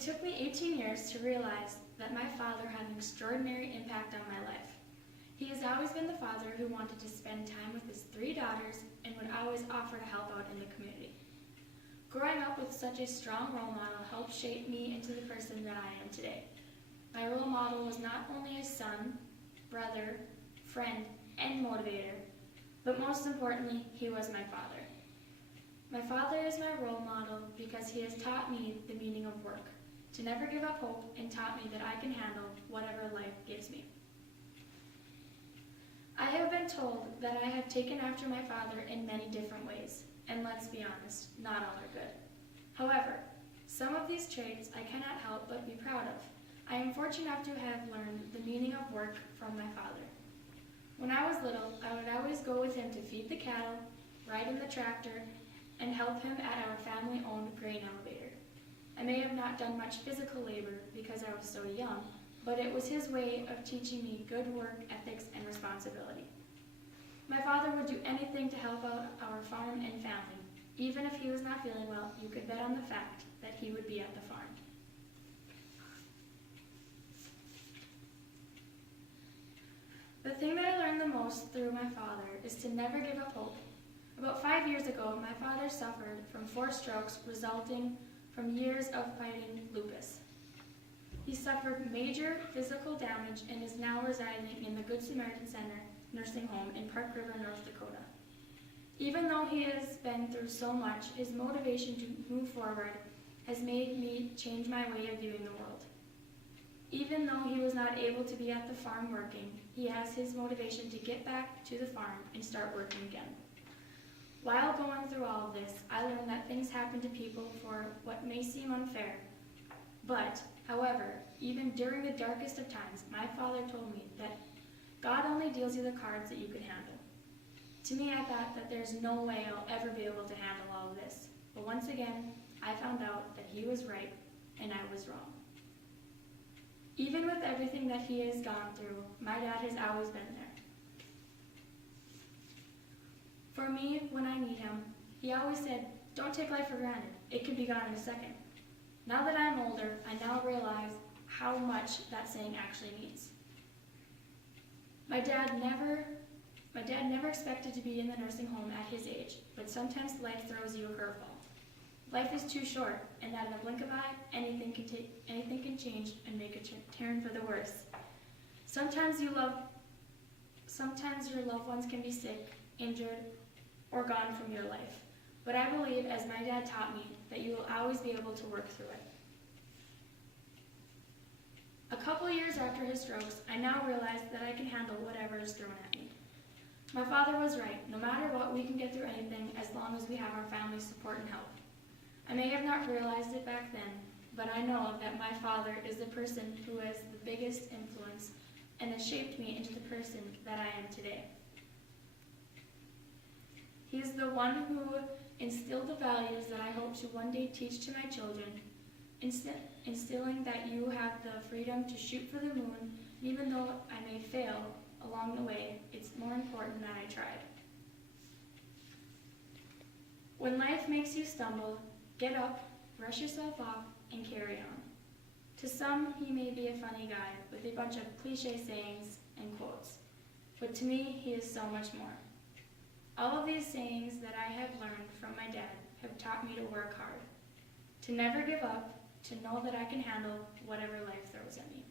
It took me 18 years to realize that my father had an extraordinary impact on my life. He has always been the father who wanted to spend time with his 3 daughters and would always offer to help out in the community. Growing up with such a strong role model helped shape me into the person that I am today. My role model was not only a son, brother, friend, and motivator, but most importantly, he was my father. My father is my role model because he has taught me the meaning of work, to never give up hope, and taught me that I can handle whatever life gives me. I have been told that I have taken after my father in many different ways, and let's be honest, not all are good. However, some of these traits I cannot help but be proud of. I am fortunate enough to have learned the meaning of work from my father. When I was little, I would always go with him to feed the cattle, ride in the tractor, and help him at our family-owned grain elevator. I may have not done much physical labor because I was so young, but it was his way of teaching me good work ethics and responsibility. My father would do anything to help out our farm and family. Even if he was not feeling well, you could bet on the fact that he would be at the farm. The thing that I learned the most through my father is to never give up hope. About 5 years ago, my father suffered from 4 strokes resulting from years of fighting lupus. He suffered major physical damage and is now residing in the Good Samaritan Center nursing home in Park River, North Dakota. Even though he has been through so much, his motivation to move forward has made me change my way of viewing the world. Even though he was not able to be at the farm working, he has his motivation to get back to the farm and start working again. While going through all of this, I learned that things happen to people for what may seem unfair. But, however, even during the darkest of times, my father told me that God only deals you the cards that you can handle. To me, I thought that there's no way I'll ever be able to handle all of this. But once again, I found out that he was right and I was wrong. Even with everything that he has gone through, my dad has always been there. For me, when I need him, he always said, "Don't take life for granted. It could be gone in a second." Now that I'm older, I now realize how much that saying actually means. My dad never expected to be in the nursing home at his age, but sometimes life throws you a curveball. Life is too short, and that in a blink of an eye, anything can change and make a turn for the worse. Sometimes your loved ones can be sick, injured, or gone from your life. But I believe, as my dad taught me, that you will always be able to work through it. A couple years after his strokes, I now realize that I can handle whatever is thrown at me. My father was right. No matter what, we can get through anything as long as we have our family's support and help. I may have not realized it back then, but I know that my father is the person who has the biggest influence and has shaped me into the person that I am today. He is the one who instilled the values that I hope to one day teach to my children, instilling that you have the freedom to shoot for the moon, and even though I may fail along the way, it's more important that I tried. When life makes you stumble, get up, brush yourself off, and carry on. To some, he may be a funny guy with a bunch of cliche sayings and quotes, but to me, he is so much more. All of these sayings that I have learned from my dad have taught me to work hard, to never give up, to know that I can handle whatever life throws at me.